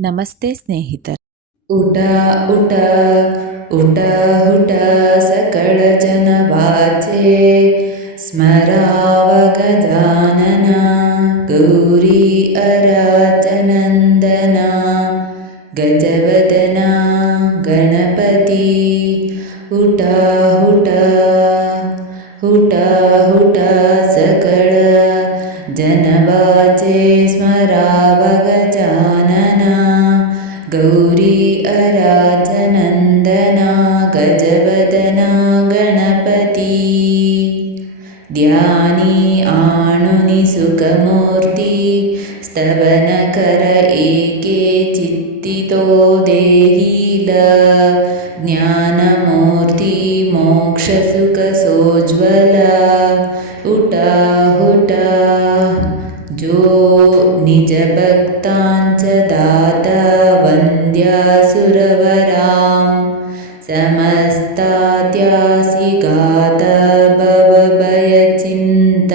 ನಮಸ್ತೆ ಸ್ನೇಹಿತರೆ. ಉಟ ಉಟ ಉಟ ಹುಟ ಸಕಳ ಜನ ವಾಚೆ ಸ್ಮರಾವ ಗಜಾನನ ಗೌರಿ ಅರಾಜನಂದನ ಗಜವದನ ಗಣಪತಿ ಹುಟ ಹುಟ ಹುಟ ಹುಟ ಸಕಳ ಜನವಾಚೆ ಸ್ಮರಾವ ಗಜಾನನ ಗೌರಿ ಅರಾಜನಂದನ ಗಜವದನ ಗಣಪತಿ ಧ್ಯಾನಿ ಆಣುನಿ ಸುಖಮೂರ್ತಿ ಸ್ತವನಕರ ಏಕೆ ಚಿತ್ತಿತೋ ದೇಹೀಲ ಜ್ಞಾನಮೂರ್ತಿ ಮೋಕ್ಷ ಸುಖ ಸೋಜ್ವಲ ಉಟ ಹುಟ ಜೋ ನಿಜ ಭಕ್ತಾಂಚ ದಾತ ವಂದ್ಯಾಸುರವರಾಂ ಸಮಸ್ತಾದ್ಯಾಸಿ ಗಾತ ಭವಭಯಚಿಂತ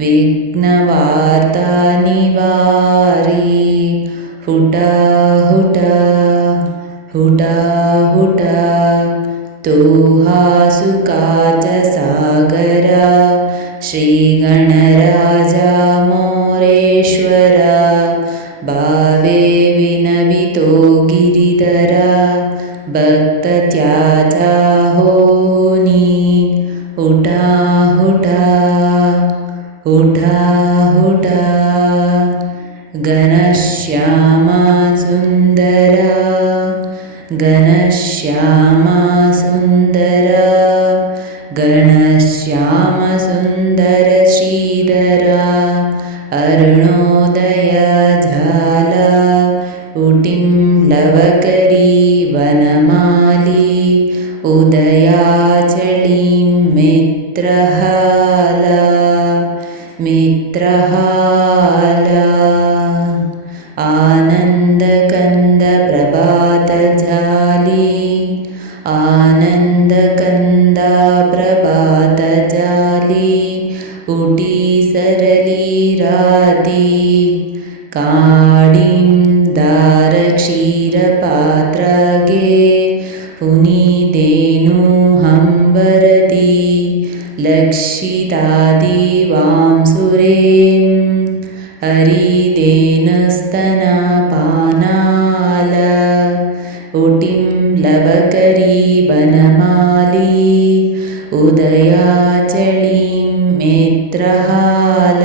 ವಿಘ್ನವಾರ್ತ ನಿವಾರಿ ಹುಟ ಹುಟ ಹುಟ ಹುಟ ತೋಹಾಸುಕಾಚ ಸಾಗರ ಶ್ರೀ ಗಣರಾಜ ಮೋರೇಶ್ವರ ಭಾವೇ ವಿನವಿತೋ ಗಿರಿಧರ ಭಕ್ತ ತ್ಯಾಜ ಹೋನಿ ಹುಟ ಹುಟ ಹುಟ ಹುಟ ಘನಶ್ಯಾಮ ಸುಂದರ ಘನಶ್ಯಾಮ ಸುಂದರ ಘನಶ್ಯಾಮ ಸುಂದರ ಶ್ರೀಧರ ಅರುಣೋದಯ ಝಾಲ ಉಟಿಂ ಲವಕರಿ ವನಮಾಲಿ ಉದಯಾಚಳೀಂ ಮಿತ್ರಹಾಲ ಮಿತ್ರಹಾಲ ಆನಂದಕಂದ ಪ್ರಭಾತ ಜಾಲಿ ಆನಂದಕಂದ ಪ್ರಭಾತ ಜಾಲಿ ಉಟಿ ಸರಳಿ ರಾತಿ ಕಾಡಿಂ ದಾರ ಕ್ಷೀರ ಪಾತ್ರಗೆ ಪುನೀದೇನು ಹಂಬರತಿ ಲಕ್ಷಿತಾದಿ ವಾಂಸುರೇಂ ಹರಿದೇನಸ್ತನ ಪಾನಾಲ ಉಟಿಂ ಲವಕರಿ ವನಮಾಲಿ ಉದಯಾಚಳೀಂ ಮಿತ್ರಹಾಲ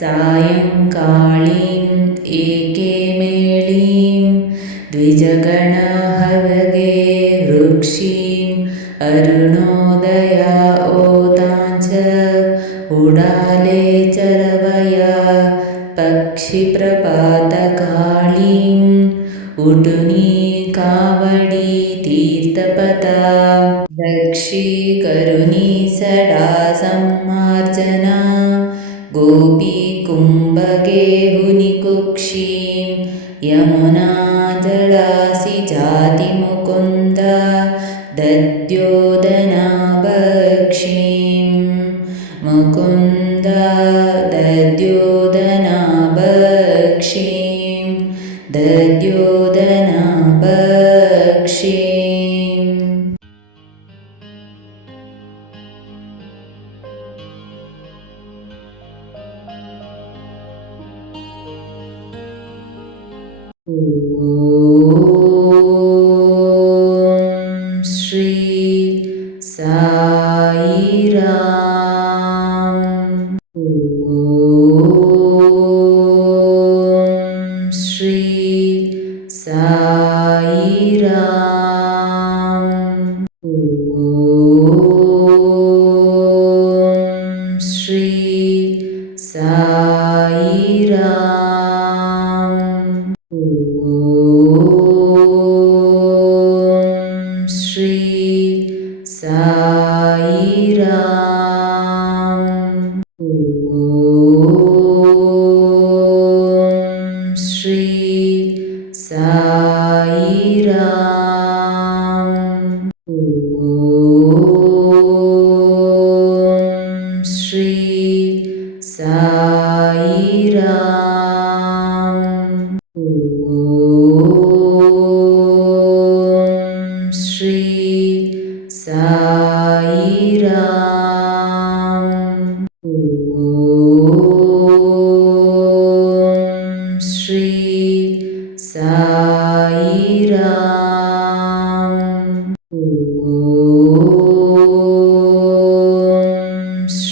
ಸಾಯಂಕಾಳೀಂ ಏಕೆ ಮೇಳೀಂ ದ್ವಿಜಗಣ ಹವಗೆ ವೃಕ್ಷೀಂ ಅರುಣೋದಯ ಓತಾಂಚ ಉಡಾಲೆ ಚರವಯ ಪಕ್ಷಿ ಪ್ರಪಾತ ಕಾಳೀಂ ಉಟುನಿ ಕಾವಡಿ ತೀರ್ಥಪಥ ದಕ್ಷಿ ಕರುಣಿ ಸಡಾ ಸಂಮಾರ್ಜನ ಗೋಪಿ ಕುಂಭಗೆ ಹುನಿ ಕುಕ್ಷೀಂ ಯಮುನಾ ಜಳಾಸಿ ಜಾತಿ ಮುಕುಂದ ದದ್ಯೋದನ ಭಕ್ಷೀಂ ಮುಕುಂದ ದದ್ಯೋದನ ಭಕ್ಷೀಂ ದದ್ಯೋದನ ಭಕ್ಷೀಂ ಓಂ ಶ್ರೀ ಸಾಯಿರಾಮ್ ಓಂ ಶ್ರೀ ಸಾಯಿರಾಮ್ ಓಂ ಶ್ರೀ ಸಾಯಿರಾಮ್ ಓಂ ಶ್ರೀ ಸಾಯಿರಾಮ್ ಓಂ ಶ್ರೀ ಸಾಯಿರಾಮ್ ಓಂ ಶ್ರೀ ಸಾಯಿರಾಮ್